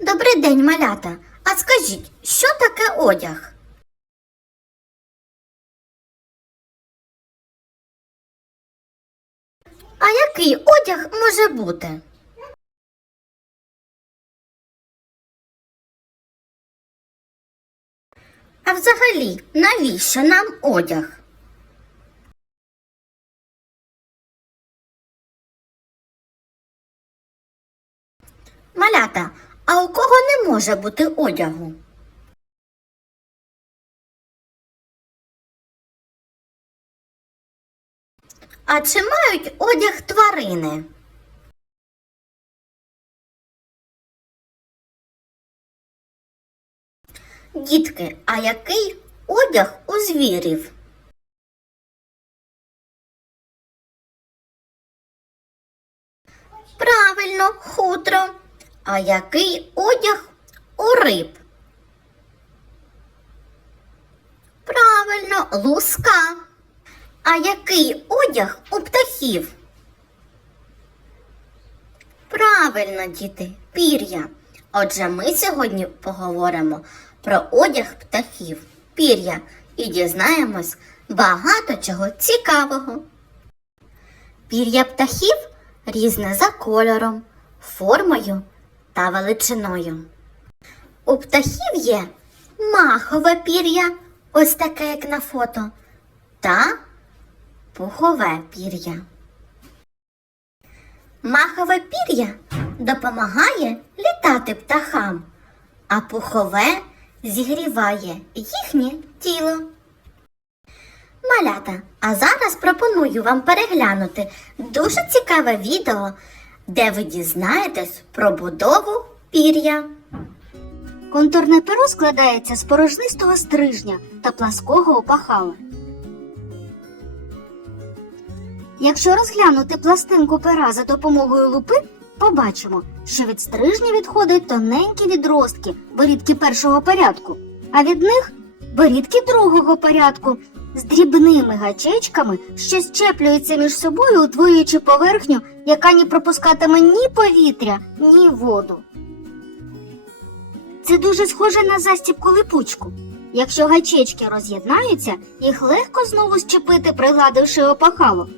Добрий день, малята. А скажіть, що таке одяг? А який одяг може бути? А взагалі, навіщо нам одяг? Малята, а у кого не може бути одягу? А чи мають одяг тварини? Дітки, а який одяг у звірів? Правильно, хутро. А який одяг у риб? Правильно, луска. А який одяг у птахів? Правильно, діти, пір'я. Отже, ми сьогодні поговоримо про одяг птахів, пір'я і дізнаємось багато чого цікавого. Пір'я птахів різне за кольором, формою та величиною. У птахів є махове пір'я, ось таке, як на фото, та пухове пір'я. Махове пір'я допомагає літати птахам, а пухове зігріває їхнє тіло. Малята, а зараз пропоную вам переглянути дуже цікаве відео, де ви дізнаєтесь про будову пір'я. Контурне перо складається з порожнистого стрижня та плаского опахала. Якщо розглянути пластинку пера за допомогою лупи, побачимо, що від стрижня відходять тоненькі відростки, борідки першого порядку, а від них борідки другого порядку з дрібними гачечками, що щеплюються між собою, утворюючи поверхню, яка не пропускатиме ні повітря, ні воду. Це дуже схоже на застібку липучку. Якщо гачечки роз'єднаються, їх легко знову щепити, пригладивши опахало.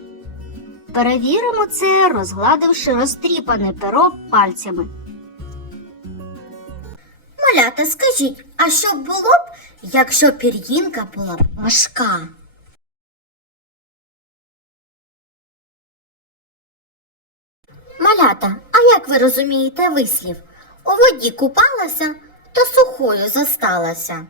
Перевіримо це, розгладивши розтріпане перо пальцями. Малята, скажіть, а що було б, якщо пір'їнка була б важка? Малята, а як ви розумієте вислів? У воді купалася, то сухою зосталася.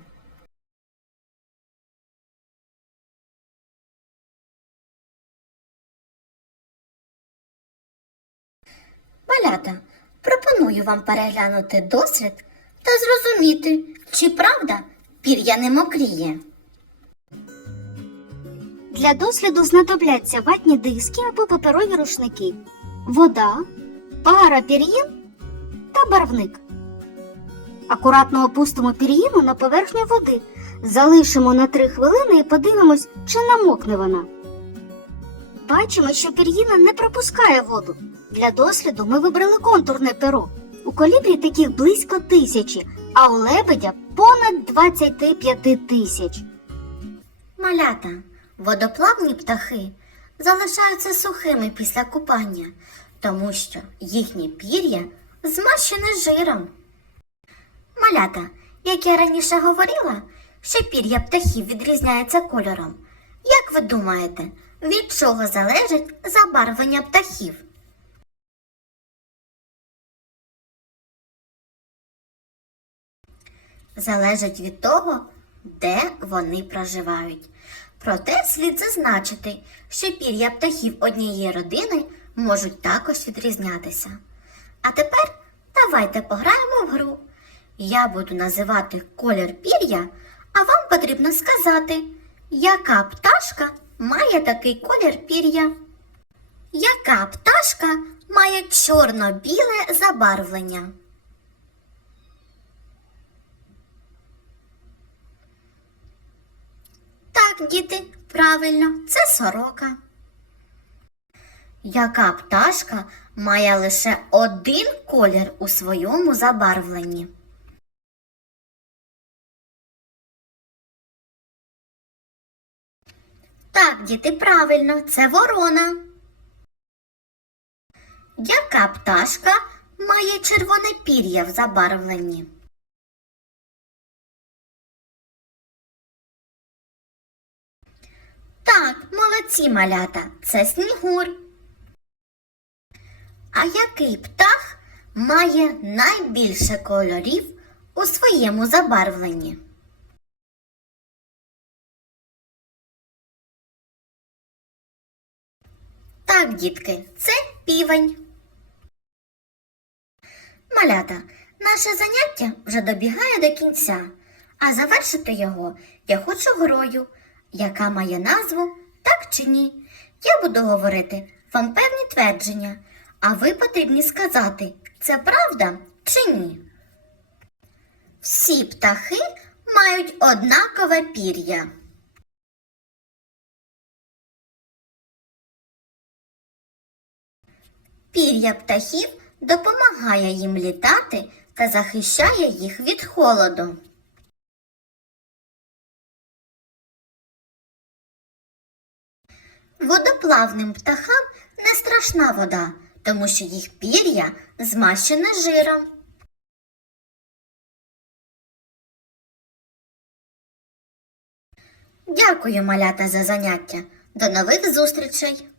Малята, пропоную вам переглянути дослід та зрозуміти, чи правда пір'я не мокріє. Для досліду знадобляться ватні диски або паперові рушники, вода, пара пір'їн та барвник. Акуратно опустимо пір'їну на поверхню води, залишимо на 3 хвилини і подивимось, чи намокне вона. Бачимо, що пір'їна не пропускає воду. Для досліду ми вибрали контурне перо. У колібрі таких близько тисячі, а у лебедя понад 25 тисяч. Малята, водоплавні птахи залишаються сухими після купання, тому що їхнє пір'я змащене жиром. Малята, як я раніше говорила, що пір'я птахів відрізняється кольором. Як ви думаєте, від чого залежить забарвлення птахів? залежить від того, де вони проживають. Проте слід зазначити, що пір'я птахів однієї родини можуть також відрізнятися. А тепер давайте пограємо в гру. Я буду називати колір пір'я, а вам потрібно сказати, яка пташка має такий колір пір'я. Яка пташка має чорно-біле забарвлення? Так, діти, правильно, це сорока. Яка пташка має лише один колір у своєму забарвленні? Так, діти, правильно, це ворона. Яка пташка має червоне пір'я в забарвленні? Так, молодці малята, це снігур. А який птах має найбільше кольорів у своєму забарвленні? Так, дітки, це півень. Малята, наше заняття вже добігає до кінця, а завершити його я хочу грою, яка має назву Так чи ні. Я буду говорити вам певні твердження, а ви потрібні сказати, це правда чи ні. Всі птахи мають однакове пір'я. Пір'я птахів допомагає їм літати та захищає їх від холоду. Водоплавним птахам не страшна вода, тому що їх пір'я змащене жиром. Дякую, малята, за заняття. До нових зустрічей!